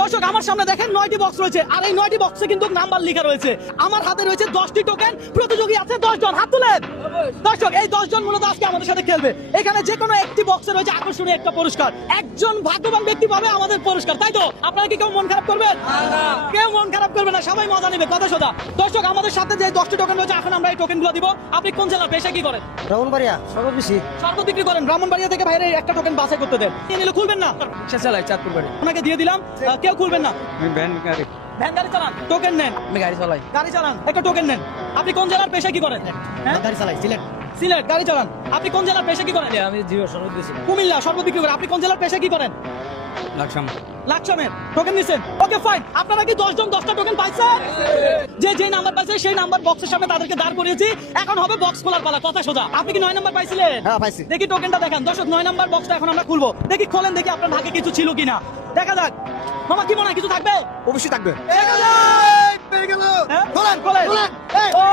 দর্শক আমার সামনে দেখেন 9টি বক্স রয়েছে আর এই 9টি বক্সে কিন্তু নাম্বার লেখা রয়েছে। আমার হাতে রয়েছে 10টি টোকেন, প্রতিযোগী আছে 10 জন। হাত তুলেন। দর্শক এই 10 জন মূলত আজকে আমাদের সাথে খেলবে। এখানে যে কোনো একটি বক্সে রয়েছে আকর্ষণীয় একটা পুরস্কার। একজন ভাগ্যবান ব্যক্তি পাবে আমাদের পুরস্কার, তাই তো? আপনারা কি কেউ মন খারাপ করবেন? কেউ মন খারাপ করবে না, সবাই মজা নেবে, কথা সোজা। দর্শক আমাদের সাথে যে 10টি টোকেন রয়েছে, এখন আমরা এই টোকেনগুলো দিব। আপনি কোন জেলার, পেশা কি করেন? ব্রাহ্মণবাড়িয়া সর্ব বেশি শরবত বিক্রি করেন। ব্রাহ্মণবাড়িয়া থেকে বাইরে একটা টোকেন বাছাই করতে দেন। নিয়ে নিলে খুলবেন না? রিক্সা চালাই চাঁদপুর বাড়ি। আপনাকে দিয়ে দিলাম, কেউ খুলবেন না। আমি ভ্যান গাড়ি ভ্যান গাড়ি চালান, টোকেন নেন। আমি গাড়ি চালাই। গাড়ি চালান, একটা টোকেন নেন। আপনি কোন জেলার, পেশা কি করেন? হ্যাঁ, গাড়ি চালাই সিলেট। সিলেট। গাড়ি চালান। আপনি কোন জেলার, পেশা কি করেন? আমি জিও সর্ব বেশি কুমিল্লা। শরবত বিক্রি করেন। আপনি কোন জেলার, পেশা কি করেন? লাকসাম। লাকসামের। টোকেন নিছেন? Okay fine. আপনারা কি 10 জন 10টা টোকেন পাইছেন? যে নাম্বার পাইছে সেই নাম্বার বক্সের সামনে তাদেরকে দাঁড় করিয়েছি। এখন হবে বক্স খোলার পালা, কথা সোজা। আপনি কি 9 নাম্বার পাইছিলেন? হ্যাঁ পাইছি। দেখি টোকেনটা দেখান। দর্শক 9 নাম্বার বক্সটা এখন আমরা খুলবো। দেখি খোলেন, দেখি আপনার ভাগ্যে কিছু ছিল কিনা। দেখা যাক। মামা কি মনে হয় কিছু থাকবে? অবশ্যই থাকবে। দেখা যাক। হ্যাঁ? খোলেন, খোলেন। ও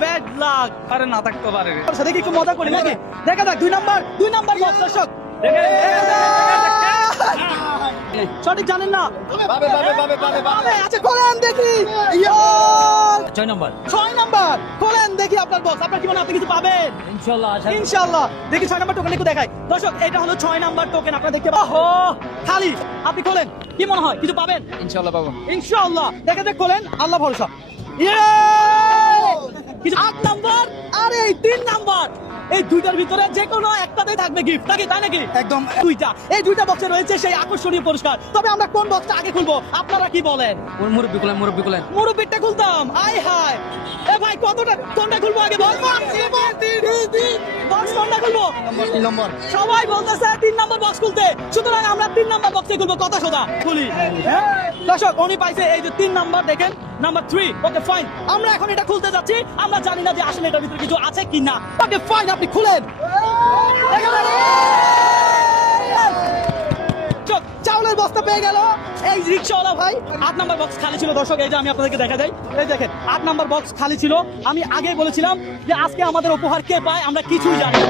ব্যাড লাক। আরে না থাকতে পারে। আচ্ছা দেখি একটু মজা করি নাকি? দেখা যাক 2 নাম্বার বক্স। দর্শক সঠিক জানেন না? পাবে। আচ্ছা খোলেন দেখি। 6 নম্বর। 6 নাম্বার খোলেন দেখি আপনার বক্স। আপনার কি মনে হয় আপনি কিছু পাবেন? ইনশাআল্লাহ আশা ইনশাআল্লাহ। দেখি 6 নাম্বার টোকেন একটু দেখাই। দর্শক এটা হলো 6 নাম্বার টোকেন, আপনারা দেখতে পাচ্ছেন। ওহো খালি। আপনি খোলেন, কি মনে হয় কিছু পাবেন? ইনশাআল্লাহ পাবো। ইনশাআল্লাহ। দেখা যাক, খোলেন, আল্লাহ ভরসা। ইয়ে! কিছু 8 নাম্বার আর এই 3 নাম্বার, এই দুইটার ভিতরে যে কোনো একটাতেই থাকবে গিফট, নাকি তাই নাকি? একদম। এই দুইটা বক্সে রয়েছে সেই আকর্ষণীয় পুরস্কার। তবে আমরা কোন বক্সটা আগে খুলবো, আপনারা কি বলেন? মুরব্বি কুলেন। মুরব্বিটা খুলতাম। আয় হায়, এ ভাই কোনটা খুলবো আগে বল? বক্স কোনটা খুলবো? 3 নম্বর। সবাই বলতেছে 3 নাম্বার বক্স খুলতে, সুতরাং আমরা 3 নাম্বার বক্সে খুলবো, কথা সোজা। খুলি। দর্শক উনি পাইছে এই যে 3 নাম্বার, দেখেন নাম্বার 3। ওকে ফাইন, আমরা এখন এটা খুলতে যাচ্ছি। আমরা জানি না যে আসলে এটার ভিতরে কিছু আছে কিনা। ওকে ফাইন, আপনি খুলেন। চাউলের বস্তা পেয়ে গেল এই রিক্সাওয়ালা ভাই। 8 নাম্বার বক্স খালি ছিল। দর্শক এই যে আমি আপনাদেরকে দেখা যাই, এই দেখেন 8 নাম্বার বক্স খালি ছিল। আমি আগেই বলেছিলাম যে আজকে আমাদের উপহার কে পায় আমরা কিছুই জানি না।